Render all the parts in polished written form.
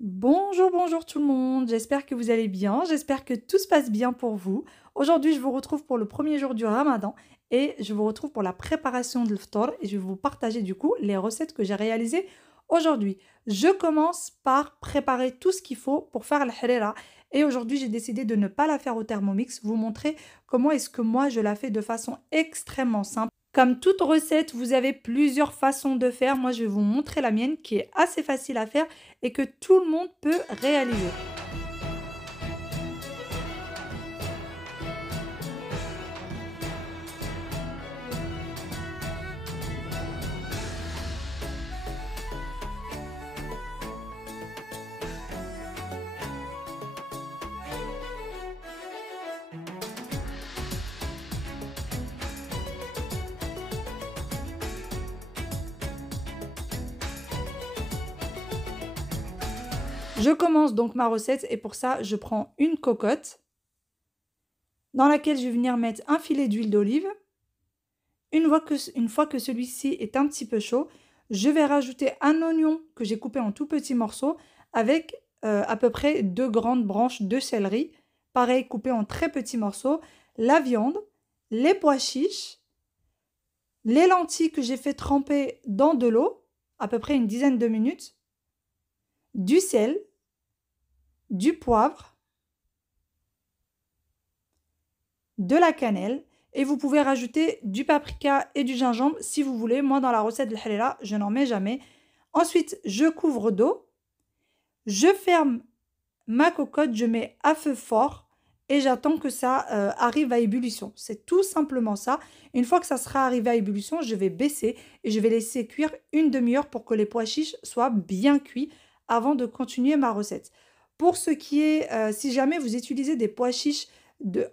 Bonjour, bonjour tout le monde, j'espère que vous allez bien, j'espère que tout se passe bien pour vous. Aujourd'hui, je vous retrouve pour le premier jour du Ramadan et je vous retrouve pour la préparation de l'iftar et je vais vous partager du coup les recettes que j'ai réalisées aujourd'hui. Je commence par préparer tout ce qu'il faut pour faire le harira et aujourd'hui, j'ai décidé de ne pas la faire au Thermomix, vous montrer comment est-ce que moi je la fais de façon extrêmement simple. Comme toute recette, vous avez plusieurs façons de faire. Moi, je vais vous montrer la mienne qui est assez facile à faire et que tout le monde peut réaliser. Je commence donc ma recette et pour ça, je prends une cocotte dans laquelle je vais venir mettre un filet d'huile d'olive. Une fois que celui-ci est un petit peu chaud, je vais rajouter un oignon que j'ai coupé en tout petits morceaux avec à peu près 2 grandes branches de céleri, pareil coupé en très petits morceaux, la viande, les pois chiches, les lentilles que j'ai fait tremper dans de l'eau, à peu près une dizaine de minutes, du sel, du poivre, de la cannelle et vous pouvez rajouter du paprika et du gingembre si vous voulez. Moi, dans la recette de l'halala, je n'en mets jamais. Ensuite, je couvre d'eau, je ferme ma cocotte, je mets à feu fort et j'attends que ça arrive à ébullition. C'est tout simplement ça. Une fois que ça sera arrivé à ébullition, je vais baisser et je vais laisser cuire une demi-heure pour que les pois chiches soient bien cuits avant de continuer ma recette. Pour ce qui est, si jamais vous utilisez des pois chiches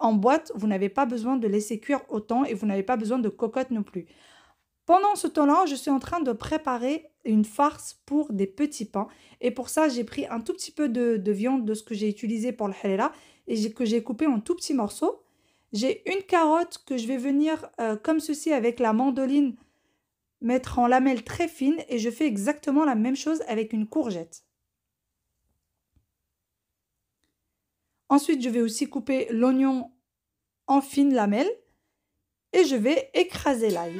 en boîte, vous n'avez pas besoin de laisser cuire autant et vous n'avez pas besoin de cocotte non plus. Pendant ce temps-là, je suis en train de préparer une farce pour des petits pains. Et pour ça, j'ai pris un tout petit peu de viande de ce que j'ai utilisé pour le halala et que j'ai coupé en tout petits morceaux. J'ai une carotte que je vais venir comme ceci avec la mandoline mettre en lamelles très fines et je fais exactement la même chose avec une courgette. Ensuite, je vais aussi couper l'oignon en fines lamelles et je vais écraser l'ail.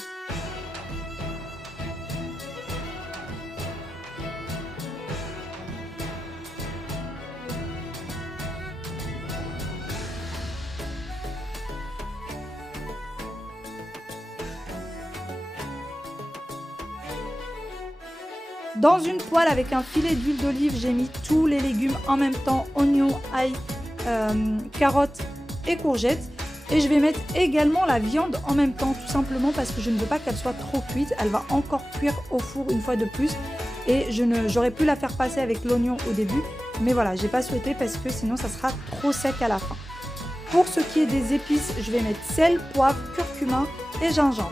Dans une poêle avec un filet d'huile d'olive, j'ai mis tous les légumes en même temps, oignons, ail, carottes et courgettes. Et je vais mettre également la viande en même temps, tout simplement parce que je ne veux pas qu'elle soit trop cuite. Elle va encore cuire au four une fois de plus. Et j'aurais pu la faire passer avec l'oignon au début. Mais voilà, j'ai pas souhaité parce que sinon ça sera trop sec à la fin. Pour ce qui est des épices, je vais mettre sel, poivre, curcuma et gingembre.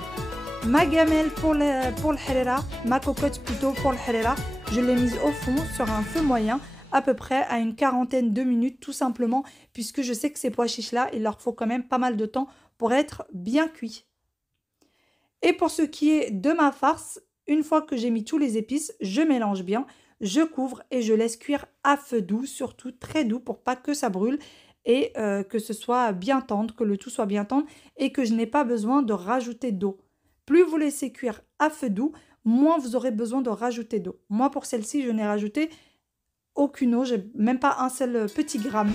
Ma gamelle pour le harira, ma cocotte plutôt pour le harira, je l'ai mise au fond sur un feu moyen, à peu près à une quarantaine de minutes tout simplement, puisque je sais que ces pois chiches là, il leur faut quand même pas mal de temps pour être bien cuits. Et pour ce qui est de ma farce, une fois que j'ai mis tous les épices, je mélange bien, je couvre et je laisse cuire à feu doux, surtout très doux pour pas que ça brûle et que ce soit bien tendre, que le tout soit bien tendre et que je n'ai pas besoin de rajouter d'eau. Plus vous laissez cuire à feu doux, moins vous aurez besoin de rajouter d'eau. Moi, pour celle-ci, je n'ai rajouté aucune eau, j'ai même pas un seul petit gramme.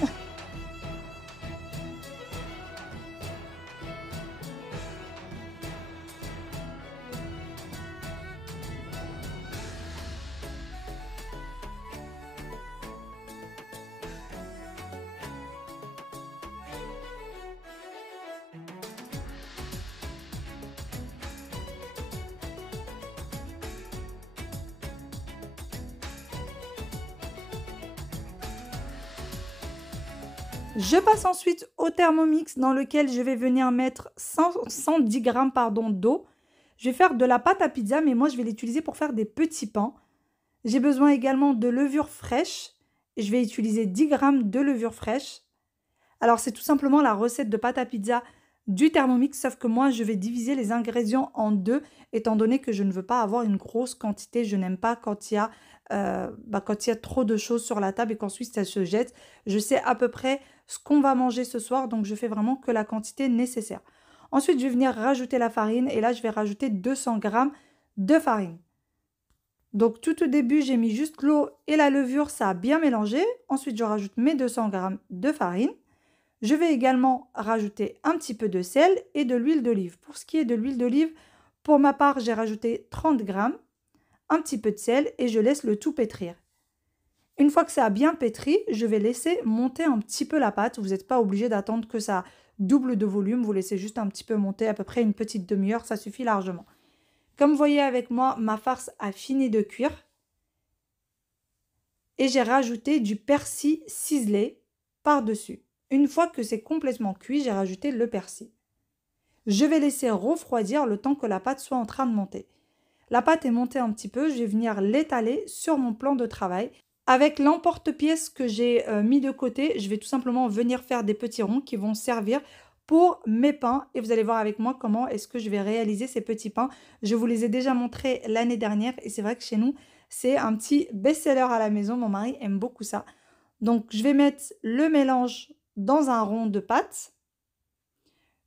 Je passe ensuite au Thermomix dans lequel je vais venir mettre 110 grammes d'eau. Je vais faire de la pâte à pizza, mais moi je vais l'utiliser pour faire des petits pains. J'ai besoin également de levure fraîche. Je vais utiliser 10 grammes de levure fraîche. Alors c'est tout simplement la recette de pâte à pizza du Thermomix, sauf que moi je vais diviser les ingrédients en deux, étant donné que je ne veux pas avoir une grosse quantité. Je n'aime pas quand il y a quand il y a trop de choses sur la table et qu'ensuite ça se jette. Je sais à peu près ce qu'on va manger ce soir, donc je fais vraiment que la quantité nécessaire. Ensuite, je vais venir rajouter la farine et là, je vais rajouter 200 g de farine. Donc tout au début, j'ai mis juste l'eau et la levure, ça a bien mélangé. Ensuite, je rajoute mes 200 g de farine. Je vais également rajouter un petit peu de sel et de l'huile d'olive. Pour ce qui est de l'huile d'olive, pour ma part, j'ai rajouté 30 g, un petit peu de sel et je laisse le tout pétrir. Une fois que ça a bien pétri, je vais laisser monter un petit peu la pâte. Vous n'êtes pas obligé d'attendre que ça double de volume. Vous laissez juste un petit peu monter, à peu près une petite demi-heure, ça suffit largement. Comme vous voyez avec moi, ma farce a fini de cuire. Et j'ai rajouté du persil ciselé par-dessus. Une fois que c'est complètement cuit, j'ai rajouté le persil. Je vais laisser refroidir le temps que la pâte soit en train de monter. La pâte est montée un petit peu, je vais venir l'étaler sur mon plan de travail. Avec l'emporte-pièce que j'ai mis de côté, je vais tout simplement venir faire des petits ronds qui vont servir pour mes pains. Et vous allez voir avec moi comment est-ce que je vais réaliser ces petits pains. Je vous les ai déjà montrés l'année dernière et c'est vrai que chez nous, c'est un petit best-seller à la maison. Mon mari aime beaucoup ça. Donc, je vais mettre le mélange dans un rond de pâte.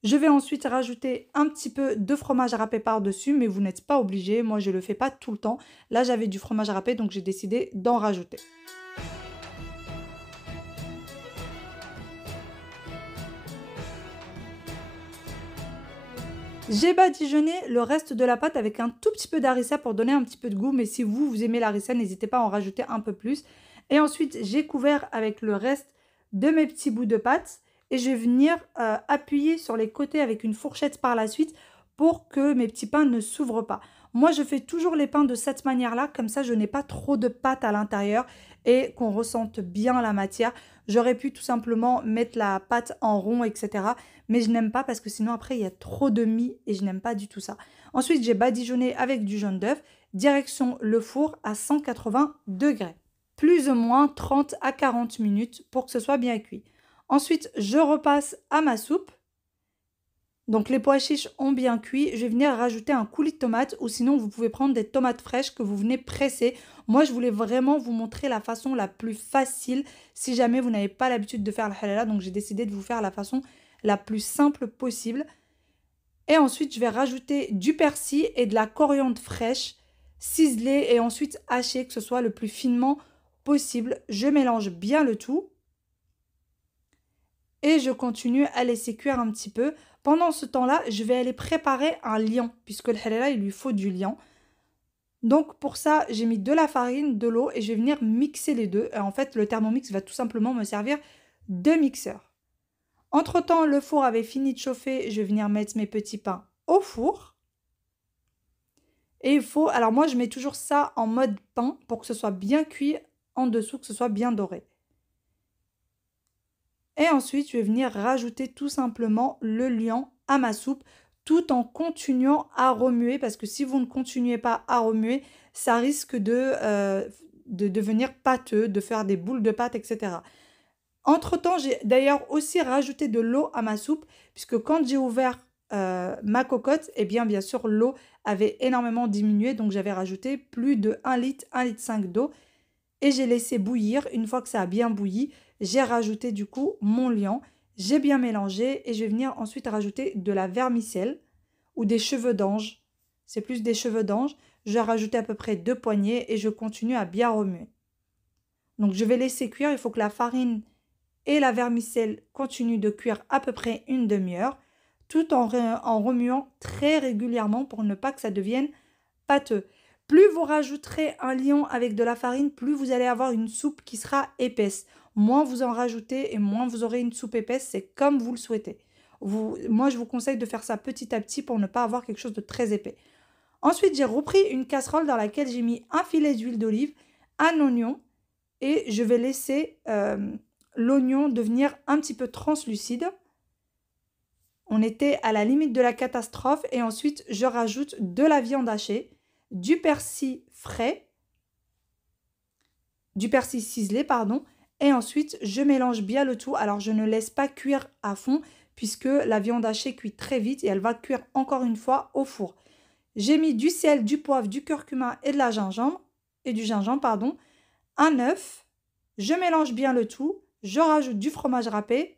Je vais ensuite rajouter un petit peu de fromage râpé par-dessus, mais vous n'êtes pas obligé. Moi, je ne le fais pas tout le temps. Là, j'avais du fromage râpé, donc j'ai décidé d'en rajouter. J'ai badigeonné le reste de la pâte avec un tout petit peu d'harissa pour donner un petit peu de goût, mais si vous aimez l'harissa, n'hésitez pas à en rajouter un peu plus. Et ensuite, j'ai couvert avec le reste de mes petits bouts de pâte. Et je vais venir appuyer sur les côtés avec une fourchette par la suite pour que mes petits pains ne s'ouvrent pas. Moi, je fais toujours les pains de cette manière-là, comme ça je n'ai pas trop de pâte à l'intérieur et qu'on ressente bien la matière. J'aurais pu tout simplement mettre la pâte en rond, etc. Mais je n'aime pas parce que sinon après il y a trop de mie et je n'aime pas du tout ça. Ensuite, j'ai badigeonné avec du jaune d'œuf, direction le four à 180 degrés. Plus ou moins 30 à 40 minutes pour que ce soit bien cuit. Ensuite, je repasse à ma soupe. Donc, les pois chiches ont bien cuit. Je vais venir rajouter un coulis de tomates ou sinon, vous pouvez prendre des tomates fraîches que vous venez presser. Moi, je voulais vraiment vous montrer la façon la plus facile si jamais vous n'avez pas l'habitude de faire le halala. Donc, j'ai décidé de vous faire la façon la plus simple possible. Et ensuite, je vais rajouter du persil et de la coriandre fraîche ciselée et ensuite hachée, que ce soit le plus finement possible. Je mélange bien le tout. Et je continue à laisser cuire un petit peu. Pendant ce temps-là, je vais aller préparer un liant, puisque le halala, il lui faut du liant. Donc pour ça, j'ai mis de la farine, de l'eau et je vais venir mixer les deux. Et en fait, le Thermomix va tout simplement me servir de mixeur. Entre-temps, le four avait fini de chauffer. Je vais venir mettre mes petits pains au four. Et il faut... Alors moi, je mets toujours ça en mode pain pour que ce soit bien cuit en dessous, que ce soit bien doré. Et ensuite, je vais venir rajouter tout simplement le liant à ma soupe tout en continuant à remuer parce que si vous ne continuez pas à remuer, ça risque de devenir pâteux, de faire des boules de pâte, etc. Entre-temps, j'ai d'ailleurs aussi rajouté de l'eau à ma soupe puisque quand j'ai ouvert ma cocotte, eh bien sûr, l'eau avait énormément diminué. Donc, j'avais rajouté plus de 1 litre, 1,5 litre d'eau et j'ai laissé bouillir. Une fois que ça a bien bouilli, j'ai rajouté du coup mon liant, j'ai bien mélangé et je vais venir ensuite rajouter de la vermicelle ou des cheveux d'ange. C'est plus des cheveux d'ange. Je vais rajouter à peu près 2 poignées et je continue à bien remuer. Donc je vais laisser cuire, il faut que la farine et la vermicelle continuent de cuire à peu près une demi-heure tout en remuant très régulièrement pour ne pas que ça devienne pâteux. Plus vous rajouterez un liant avec de la farine, plus vous allez avoir une soupe qui sera épaisse. Moins vous en rajoutez et moins vous aurez une soupe épaisse, c'est comme vous le souhaitez. Moi, je vous conseille de faire ça petit à petit pour ne pas avoir quelque chose de très épais. Ensuite, j'ai repris une casserole dans laquelle j'ai mis un filet d'huile d'olive, un oignon et je vais laisser l'oignon devenir un petit peu translucide. On était à la limite de la catastrophe et ensuite, je rajoute de la viande hachée, du persil frais, du persil ciselé, pardon. Et ensuite, je mélange bien le tout. Alors, je ne laisse pas cuire à fond puisque la viande hachée cuit très vite et elle va cuire encore une fois au four. J'ai mis du sel, du poivre, du curcuma et de la gingembre. et du gingembre, pardon, un œuf, je mélange bien le tout, je rajoute du fromage râpé.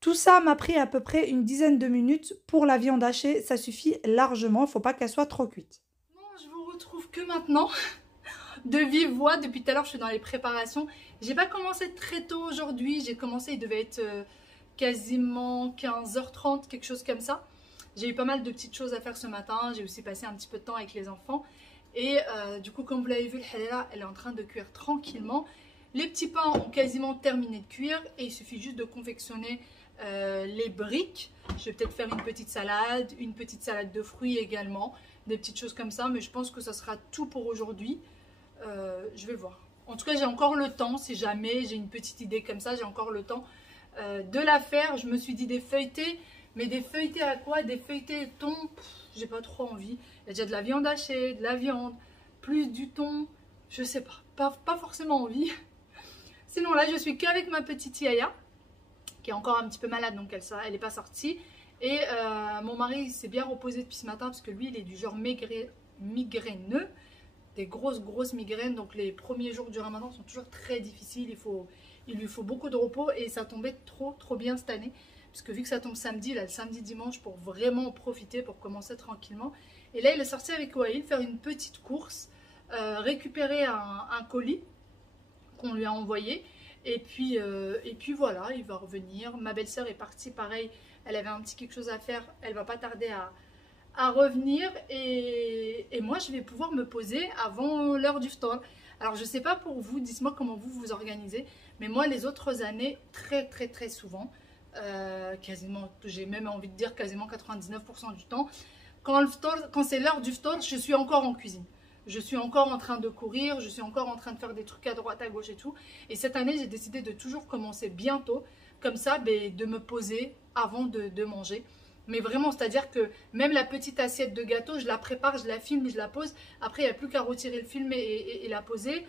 Tout ça m'a pris à peu près une dizaine de minutes. Pour la viande hachée, ça suffit largement, il ne faut pas qu'elle soit trop cuite. Bon, je vous retrouve que maintenant, de vive voix. Depuis tout à l'heure, je suis dans les préparations. J'ai pas commencé très tôt aujourd'hui, j'ai commencé, il devait être quasiment 15h30, quelque chose comme ça. J'ai eu pas mal de petites choses à faire ce matin, j'ai aussi passé un petit peu de temps avec les enfants. Et du coup, comme vous l'avez vu, le halala, elle est en train de cuire tranquillement. Les petits pains ont quasiment terminé de cuire et il suffit juste de confectionner les briques. Je vais peut-être faire une petite salade de fruits également, des petites choses comme ça, mais je pense que ça sera tout pour aujourd'hui. Je vais voir. En tout cas, j'ai encore le temps, si jamais j'ai une petite idée comme ça, j'ai encore le temps de la faire. Je me suis dit des feuilletés, mais des feuilletés à quoi? Des feuilletés thon, j'ai pas trop envie. Il y a déjà de la viande hachée, de la viande, plus du thon, je sais pas forcément envie. Sinon là, je suis qu'avec ma petite Yaya, qui est encore un petit peu malade, donc elle n'est pas sortie. Et mon mari s'est bien reposé depuis ce matin, parce que lui, il est du genre migraineux, des grosses migraines. Donc les premiers jours du ramadan sont toujours très difficiles, il lui faut beaucoup de repos. Et ça tombait trop bien cette année, parce que vu que ça tombe samedi, là, le samedi dimanche, pour vraiment en profiter, pour commencer tranquillement. Et là, il est sorti avec Wael faire une petite course, récupérer un colis qu'on lui a envoyé. Et puis voilà, il va revenir. Ma belle-sœur est partie, pareil, elle avait un petit quelque chose à faire, elle va pas tarder à revenir. Et moi, je vais pouvoir me poser avant l'heure du ftar. Alors, je sais pas pour vous, dites-moi comment vous vous organisez. Mais moi, les autres années, très souvent, quasiment, j'ai même envie de dire quasiment 99% du temps, quand c'est l'heure du ftar, je suis encore en cuisine. Je suis encore en train de courir, je suis encore en train de faire des trucs à droite, à gauche et tout. Et cette année, j'ai décidé de toujours commencer bientôt, comme ça, de me poser avant de manger. Mais vraiment, c'est-à-dire que même la petite assiette de gâteau, je la prépare, je la filme, je la pose. Après, il n'y a plus qu'à retirer le film et la poser.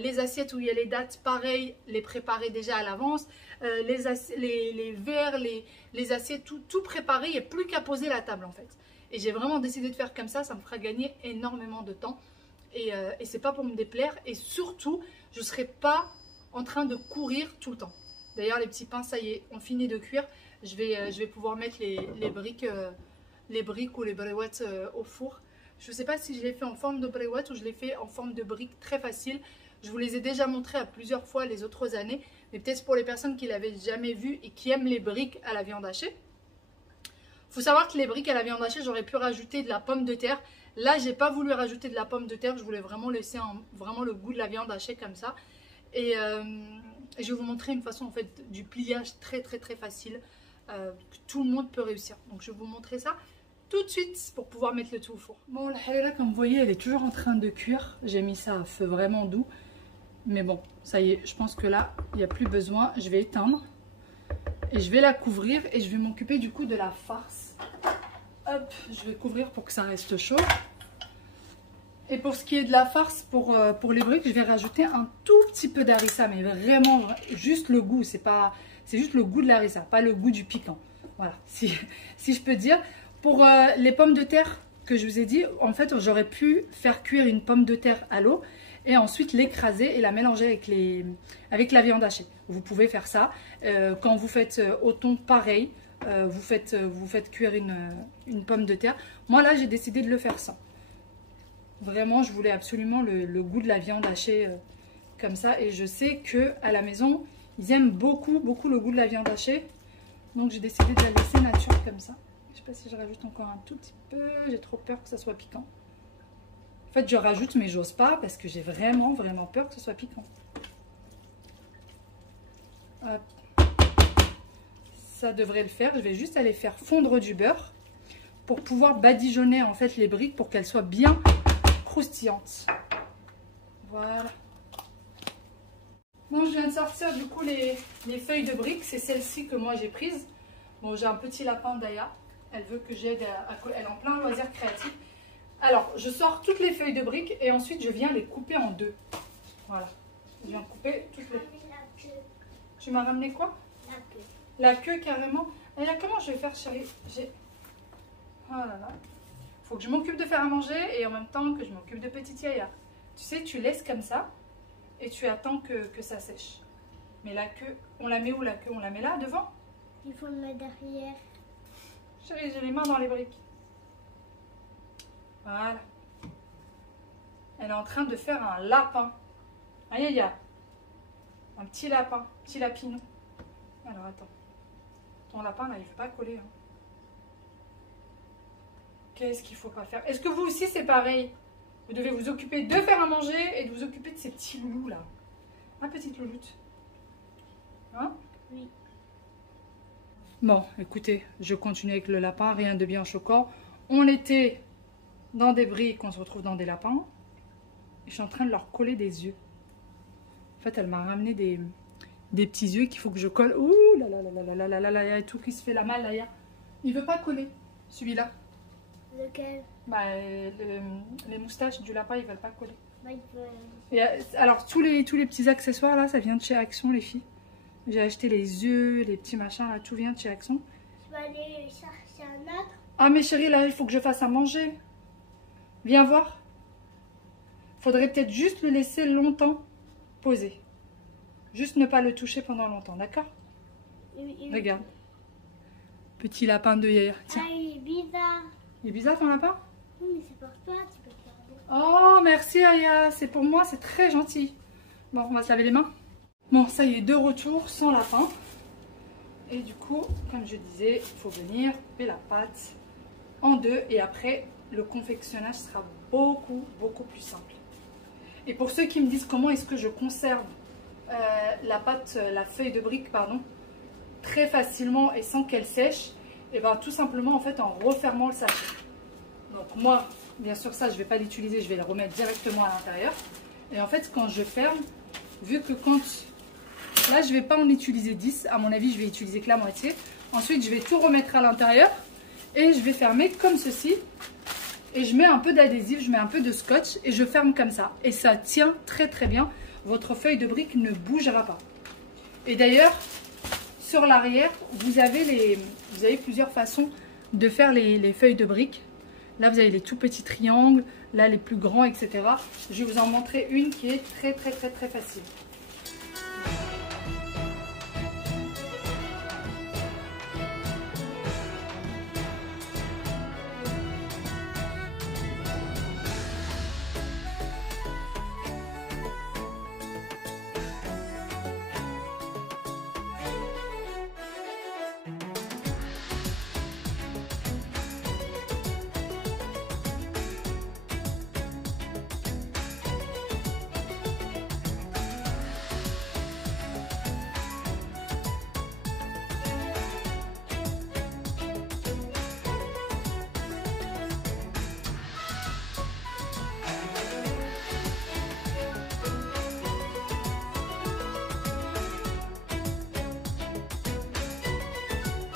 Les assiettes où il y a les dates, pareil, les préparer déjà à l'avance. Les verres, les assiettes, tout préparé, il n'y a plus qu'à poser la table en fait. Et j'ai vraiment décidé de faire comme ça me fera gagner énormément de temps. Et c'est pas pour me déplaire. Et surtout, je ne serai pas en train de courir tout le temps. D'ailleurs, les petits pains, ça y est, ont fini de cuire. Je vais pouvoir mettre les briques ou les bréouettes au four. Je ne sais pas si je l'ai fait en forme de bréouette ou je l'ai fait en forme de briques, très facile. Je vous les ai déjà montrés à plusieurs fois les autres années. Mais peut-être pour les personnes qui ne l'avaient jamais vu et qui aiment les briques à la viande hachée. Il faut savoir que les briques à la viande hachée, j'aurais pu rajouter de la pomme de terre. Là, j'ai pas voulu rajouter de la pomme de terre. Je voulais vraiment laisser vraiment le goût de la viande hachée comme ça. Et je vais vous montrer une façon en fait du pliage très facile que tout le monde peut réussir. Donc je vais vous montrer ça tout de suite pour pouvoir mettre le tout au four. Bon, la halala, comme vous voyez, elle est toujours en train de cuire. J'ai mis ça à feu vraiment doux. Mais bon, ça y est, je pense que là, il n'y a plus besoin. Je vais éteindre. Et je vais la couvrir et je vais m'occuper du coup de la farce. Hop, je vais couvrir pour que ça reste chaud. Et pour ce qui est de la farce, pour les briques, je vais rajouter un tout petit peu d'harissa. Mais vraiment, juste le goût. C'est juste le goût de l'harissa, pas le goût du piquant. Voilà, si je peux dire. Pour les pommes de terre que je vous ai dit, en fait, j'aurais pu faire cuire une pomme de terre à l'eau. Et ensuite l'écraser et la mélanger avec la viande hachée. Vous pouvez faire ça. Quand vous faites au thon, pareil, vous faites cuire une pomme de terre. Moi là, j'ai décidé de le faire sans. Vraiment, je voulais absolument le goût de la viande hachée comme ça. Et je sais qu'à la maison, ils aiment beaucoup le goût de la viande hachée. Donc j'ai décidé de la laisser nature comme ça. Je ne sais pas si je rajoute encore un tout petit peu. J'ai trop peur que ça soit piquant. En fait, je rajoute, mais j'ose pas parce que j'ai vraiment peur que ce soit piquant. Hop. Ça devrait le faire. Je vais juste aller faire fondre du beurre pour pouvoir badigeonner en fait les briques pour qu'elles soient bien croustillantes. Voilà. Bon, je viens de sortir du coup les feuilles de briques. C'est celle-ci que moi j'ai prise. Bon, j'ai un petit lapin d'Aya. Elle veut que j'aide elle est en plein loisir créatif. Alors, je sors toutes les feuilles de briques et ensuite je viens les couper en deux. Voilà. Je viens couper toutes les... Tu m'as ramené quoi? La queue. La queue carrément. Et là, comment je vais faire, chérie? Oh là là. Faut que je m'occupe de faire à manger et en même temps que je m'occupe de petite Yaya. Tu sais, tu laisses comme ça et tu attends que ça sèche. Mais la queue, on la met où la queue? On la met là, devant? Il faut le mettre derrière. Chérie, j'ai les mains dans les briques. Voilà. Elle est en train de faire un lapin. Aïe, aïe, aïe. Un petit lapin, petit lapinou. Alors, attends. Ton lapin, là, il ne veut pas coller. Hein. Qu'est-ce qu'il ne faut pas faire? Est-ce que vous aussi, c'est pareil? Vous devez vous occuper de faire à manger et de vous occuper de ces petits loulous, là. Hein, petite louloute? Hein? Oui. Bon, écoutez, je continue avec le lapin. Rien de bien choquant. On était dans des briques, on se retrouve dans des lapins. Et je suis en train de leur coller des yeux. En fait, elle m'a ramené des petits yeux qu'il faut que je colle. Ouh là là là là là là là là, il y a tout qui se fait la malle là. Il veut pas coller, celui-là. Lequel? Bah, les moustaches du lapin, ils veulent pas coller. Bah, il peut... Et, alors, tous les petits accessoires là, ça vient de chez Action, les filles. J'ai acheté les yeux, les petits machins là, tout vient de chez Action. Tu vas aller chercher un autre? Ah, mais chérie, là, il faut que je fasse à manger. Viens voir. Faudrait peut-être juste le laisser longtemps poser. Juste ne pas le toucher pendant longtemps, d'accord? Regarde. Petit lapin de hier. Tiens. Ah, il est bizarre. Il est bizarre ton lapin? Oui, mais c'est pour toi, tu peux le garder. Oh, merci Aya. C'est pour moi, c'est très gentil. Bon, on va se laver les mains. Bon, ça y est, de retour sans lapin. Et du coup, comme je disais, il faut venir couper la pâte en deux. Et après, le confectionnage sera beaucoup plus simple. Et pour ceux qui me disent comment est-ce que je conserve la pâte, la feuille de brique, pardon, très facilement et sans qu'elle sèche, et bien tout simplement en fait en refermant le sachet. Donc moi, bien sûr ça je ne vais pas l'utiliser, je vais le remettre directement à l'intérieur. Et en fait quand je ferme, vu que quand... Là je ne vais pas en utiliser 10, à mon avis je vais utiliser que la moitié. Ensuite je vais tout remettre à l'intérieur et je vais fermer comme ceci. Et je mets un peu d'adhésif, je mets un peu de scotch et je ferme comme ça. Et ça tient très bien. Votre feuille de brique ne bougera pas. Et d'ailleurs, sur l'arrière, vous avez plusieurs façons de faire les feuilles de brique. Là, vous avez les tout petits triangles, là les plus grands, etc. Je vais vous en montrer une qui est très facile.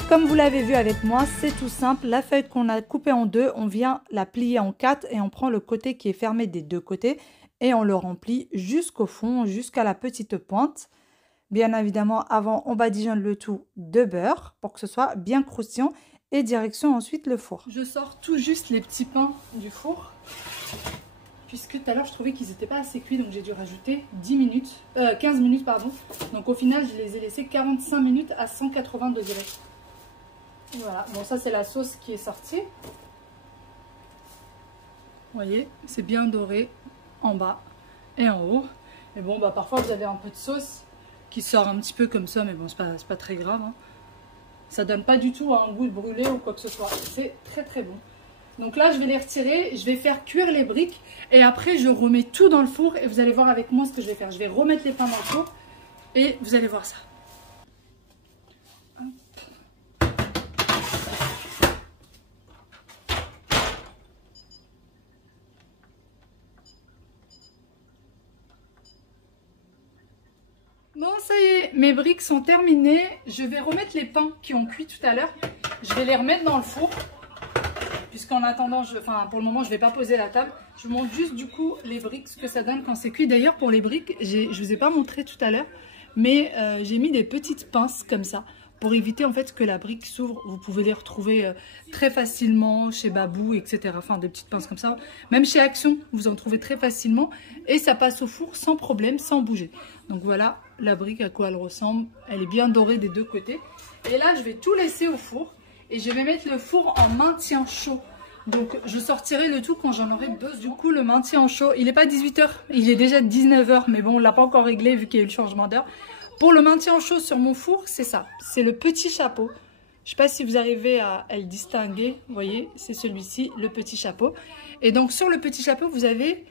Comme vous l'avez vu avec moi, c'est tout simple. La feuille qu'on a coupée en deux, on vient la plier en 4 et on prend le côté qui est fermé des deux côtés et on le remplit jusqu'au fond, jusqu'à la petite pointe. Bien évidemment, avant, on badigeonne le tout de beurre pour que ce soit bien croustillant et direction ensuite le four. Je sors tout juste les petits pains du four puisque tout à l'heure je trouvais qu'ils n'étaient pas assez cuits, donc j'ai dû rajouter 15 minutes pardon. Donc au final, je les ai laissés 45 minutes à 180 degrés. Voilà, bon ça c'est la sauce qui est sortie. Vous voyez, c'est bien doré en bas et en haut. Et bon, bah parfois vous avez un peu de sauce qui sort un petit peu comme ça, mais bon, c'est pas très grave. Hein. Ça donne pas du tout un goût de brûlé ou quoi que ce soit. C'est très bon. Donc là, je vais les retirer, je vais faire cuire les briques et après je remets tout dans le four et vous allez voir avec moi ce que je vais faire. Je vais remettre les pains dans le four et vous allez voir ça. Bon, ça y est, mes briques sont terminées. Je vais remettre les pains qui ont cuit tout à l'heure. Je vais les remettre dans le four. Puisqu'en attendant, pour le moment, je ne vais pas poser la table. Je vous montre juste du coup les briques, ce que ça donne quand c'est cuit. D'ailleurs, pour les briques, je ne vous ai pas montré tout à l'heure, mais j'ai mis des petites pinces comme ça pour éviter en fait que la brique s'ouvre. Vous pouvez les retrouver très facilement chez Babou, etc. Enfin des petites pinces comme ça. Même chez Action, vous en trouvez très facilement. Et ça passe au four sans problème, sans bouger. Donc voilà la brique à quoi elle ressemble. Elle est bien dorée des deux côtés. Et là je vais tout laisser au four. Et je vais mettre le four en maintien chaud. Donc je sortirai le tout quand j'en aurai besoin. Du coup le maintien en chaud, il n'est pas 18 h, il est déjà 19 h. Mais bon on ne l'a pas encore réglé vu qu'il y a eu le changement d'heure. Pour le maintien en chaud sur mon four, c'est ça. C'est le petit chapeau. Je ne sais pas si vous arrivez à le distinguer. Vous voyez, c'est celui-ci, le petit chapeau. Et donc sur le petit chapeau, vous avez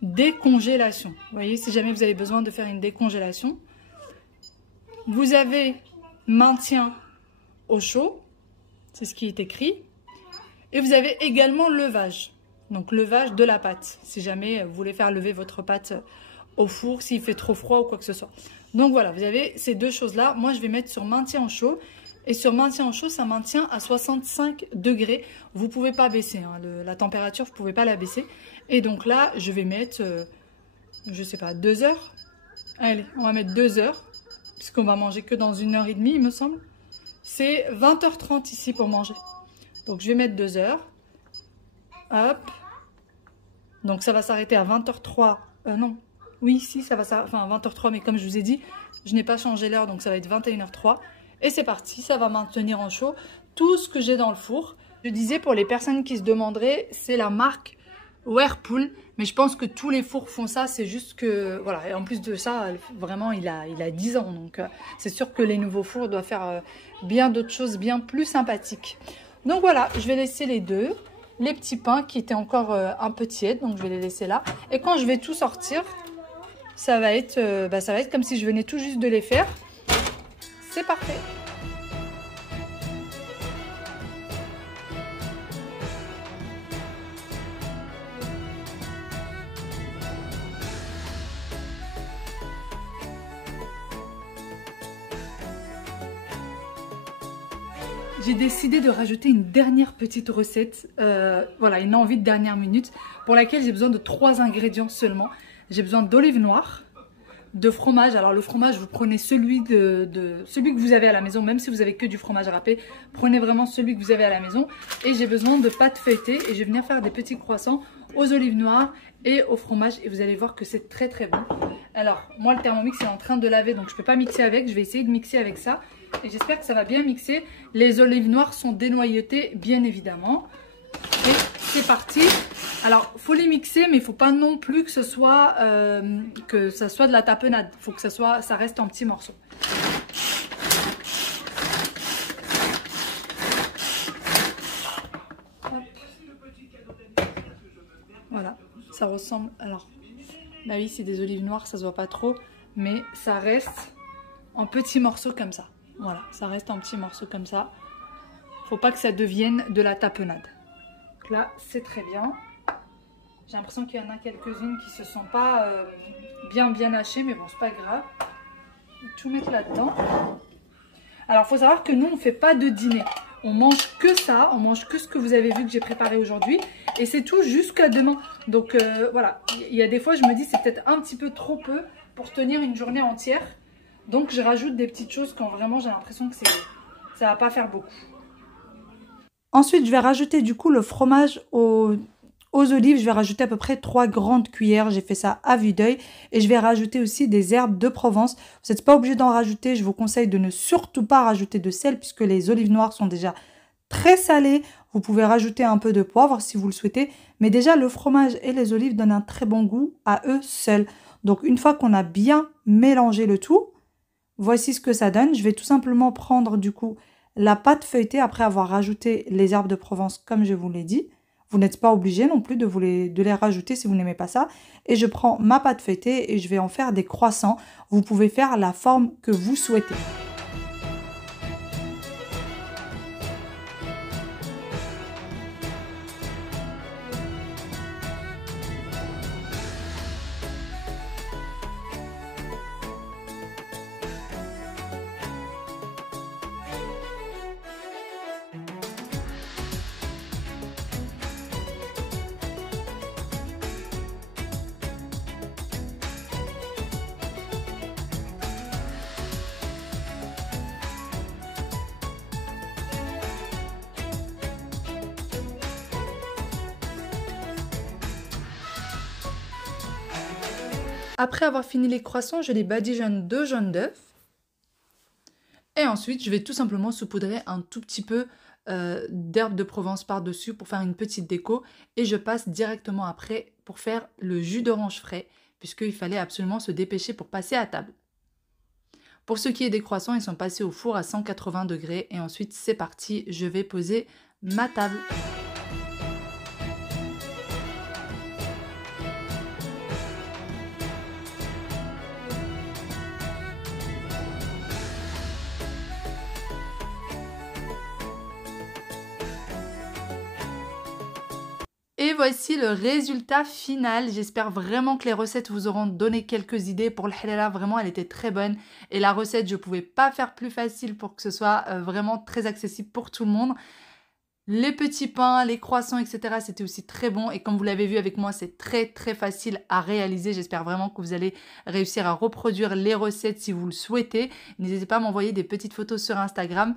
décongélation. Vous voyez, si jamais vous avez besoin de faire une décongélation. Vous avez maintien au chaud. C'est ce qui est écrit. Et vous avez également levage. Donc levage de la pâte. Si jamais vous voulez faire lever votre pâte au four, s'il fait trop froid ou quoi que ce soit. Donc voilà, vous avez ces deux choses-là. Moi, je vais mettre sur maintien en chaud. Et sur maintien en chaud, ça maintient à 65 degrés. Vous ne pouvez pas baisser. Hein, la température, vous ne pouvez pas la baisser. Et donc là, je vais mettre, je ne sais pas, 2 heures. Allez, on va mettre 2 heures. Puisqu'on va manger que dans 1h30, il me semble. C'est 20 h 30 ici pour manger. Donc je vais mettre 2 heures. Hop. Donc ça va s'arrêter à 20 h 03. Non. Oui, si, ça va s'arrêter. Enfin, 20 h 03, mais comme je vous ai dit, je n'ai pas changé l'heure, donc ça va être 21 h 03. Et c'est parti, ça va maintenir en chaud tout ce que j'ai dans le four. Je disais, pour les personnes qui se demanderaient, c'est la marque Whirlpool. Mais je pense que tous les fours font ça, c'est juste que... Voilà, et en plus de ça, vraiment, il a 10 ans. Donc c'est sûr que les nouveaux fours doivent faire bien d'autres choses bien plus sympathiques. Donc voilà, je vais laisser les deux. Les petits pains qui étaient encore un peu tièdes, donc je vais les laisser là. Et quand je vais tout sortir, ça va être comme si je venais tout juste de les faire. C'est parfait. J'ai décidé de rajouter une dernière petite recette, voilà, une envie de dernière minute, pour laquelle j'ai besoin de 3 ingrédients seulement. J'ai besoin d'olive noire, de fromage. Alors le fromage, vous prenez celui celui que vous avez à la maison, même si vous avez que du fromage râpé, prenez vraiment celui que vous avez à la maison. Et j'ai besoin de pâte feuilletée et je vais venir faire des petits croissants aux olives noires et au fromage et vous allez voir que c'est très très bon. Alors moi le Thermomix est en train de laver, donc je ne peux pas mixer avec, je vais essayer de mixer avec ça et j'espère que ça va bien mixer. Les olives noires sont dénoyautées bien évidemment et c'est parti. Alors faut les mixer, mais il faut pas non plus que ce soit de la tapenade, il faut que ça reste en petits morceaux. Hop. Voilà, ça ressemble, alors bah oui c'est des olives noires, ça se voit pas trop, mais ça reste en petits morceaux comme ça. Voilà, ça reste en petits morceaux comme ça. Faut pas que ça devienne de la tapenade. Donc là c'est très bien. J'ai l'impression qu'il y en a quelques-unes qui se sont pas bien hachées, mais bon c'est pas grave. Je vais tout mettre là-dedans. Alors il faut savoir que nous on fait pas de dîner. On mange que ça, on mange que ce que vous avez vu que j'ai préparé aujourd'hui. Et c'est tout jusqu'à demain. Donc voilà, il y a des fois je me dis c'est peut-être un petit peu trop peu pour tenir une journée entière. Donc je rajoute des petites choses quand vraiment j'ai l'impression que ça va pas faire beaucoup. Ensuite je vais rajouter du coup le fromage aux olives. Je vais rajouter à peu près 3 grandes cuillères. J'ai fait ça à vue d'œil. Et je vais rajouter aussi des herbes de Provence. Vous n'êtes pas obligé d'en rajouter. Je vous conseille de ne surtout pas rajouter de sel puisque les olives noires sont déjà très salées. Vous pouvez rajouter un peu de poivre si vous le souhaitez. Mais déjà, le fromage et les olives donnent un très bon goût à eux seuls. Donc, une fois qu'on a bien mélangé le tout, voici ce que ça donne. Je vais tout simplement prendre du coup la pâte feuilletée après avoir rajouté les herbes de Provence comme je vous l'ai dit. Vous n'êtes pas obligé non plus de les rajouter si vous n'aimez pas ça. Et je prends ma pâte feuilletée et je vais en faire des croissants. Vous pouvez faire la forme que vous souhaitez. Après avoir fini les croissants, je les badigeonne de jaune d'œuf. Et ensuite, je vais tout simplement saupoudrer un tout petit peu d'herbe de Provence par-dessus pour faire une petite déco. Et je passe directement après pour faire le jus d'orange frais, puisqu'il fallait absolument se dépêcher pour passer à table. Pour ce qui est des croissants, ils sont passés au four à 180 degrés. Et ensuite, c'est parti, je vais poser ma table. Et voici le résultat final. J'espère vraiment que les recettes vous auront donné quelques idées. Pour le halala, vraiment, elle était très bonne. Et la recette, je ne pouvais pas faire plus facile pour que ce soit vraiment très accessible pour tout le monde. Les petits pains, les croissants, etc. c'était aussi très bon. Et comme vous l'avez vu avec moi, c'est très très facile à réaliser. J'espère vraiment que vous allez réussir à reproduire les recettes si vous le souhaitez. N'hésitez pas à m'envoyer des petites photos sur Instagram.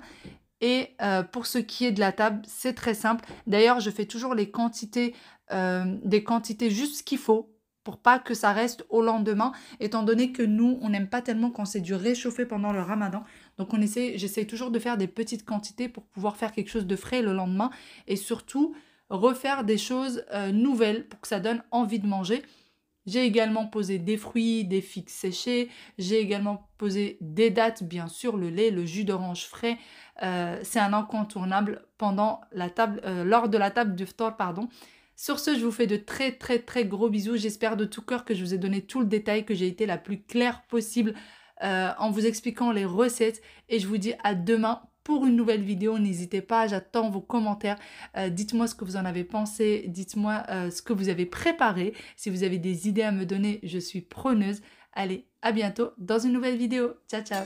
Et pour ce qui est de la table, c'est très simple. D'ailleurs, je fais toujours les quantités, des quantités juste ce qu'il faut pour pas que ça reste au lendemain, étant donné que nous, on n'aime pas tellement quand c'est du réchauffé pendant le ramadan. Donc j'essaie toujours de faire des petites quantités pour pouvoir faire quelque chose de frais le lendemain et surtout refaire des choses nouvelles pour que ça donne envie de manger. J'ai également posé des fruits, des figues séchées. J'ai également posé des dattes, bien sûr, le lait, le jus d'orange frais. C'est un incontournable pendant la table, lors de la table du ftar, pardon. Sur ce, je vous fais de très très très gros bisous. J'espère de tout cœur que je vous ai donné tout le détail, que j'ai été la plus claire possible en vous expliquant les recettes. Et je vous dis à demain pour une nouvelle vidéo. N'hésitez pas, j'attends vos commentaires. Dites-moi ce que vous en avez pensé. Dites-moi ce que vous avez préparé. Si vous avez des idées à me donner, je suis preneuse. Allez, à bientôt dans une nouvelle vidéo. Ciao, ciao!